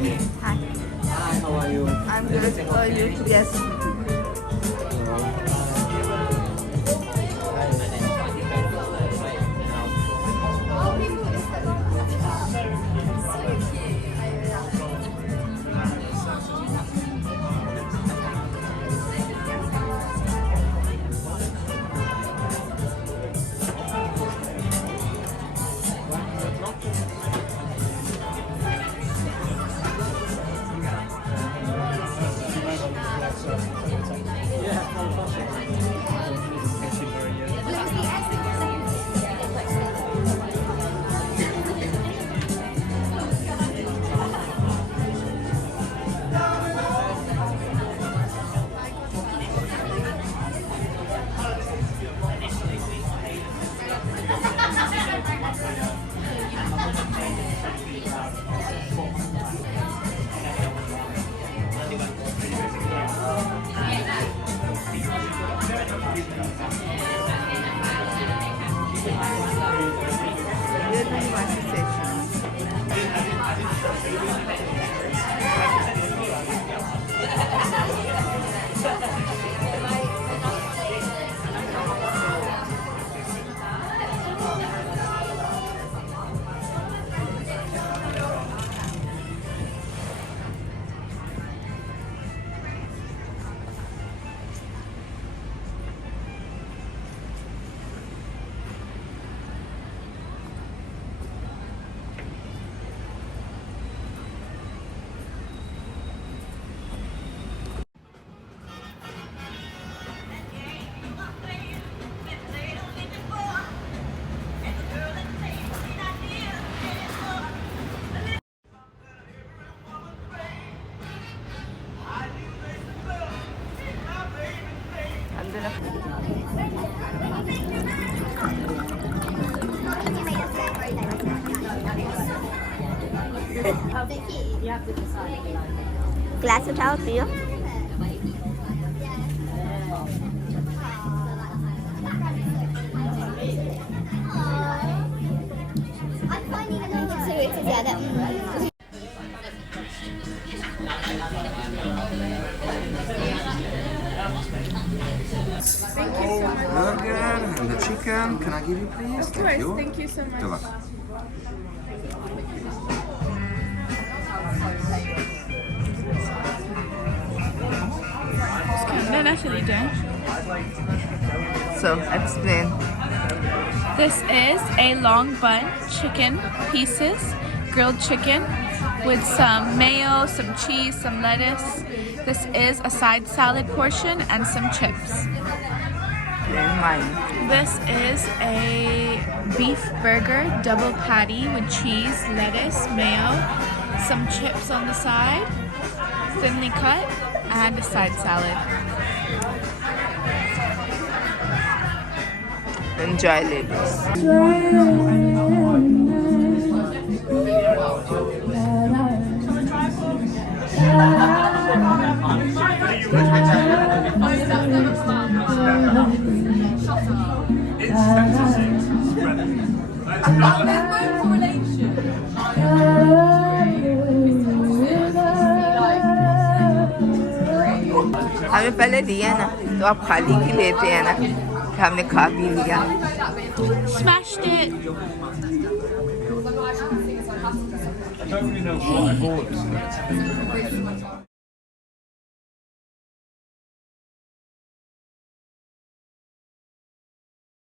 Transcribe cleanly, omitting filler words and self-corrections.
Hi. Hi, how are you? I'm good. You? Yes. You're doing my session. Glass uठाओ पियो. Burger and the chicken. Can I give you, please? Of course, thank you so much. You're welcome. No, naturally doing. So, explain. This is a long bun chicken pieces, grilled chicken with some mayo, some cheese, some lettuce. This is a side salad portion and some chips. Explain mine. This is a beef burger, double patty with cheese, lettuce, mayo, some chips on the side, thinly cut, and a side salad. Enjoy, ladies. हमें पहले दिया ना तो आप खाली की लेते हैं ना कि हमने खा भी लिया. Smashed it. I don't really know what I bought.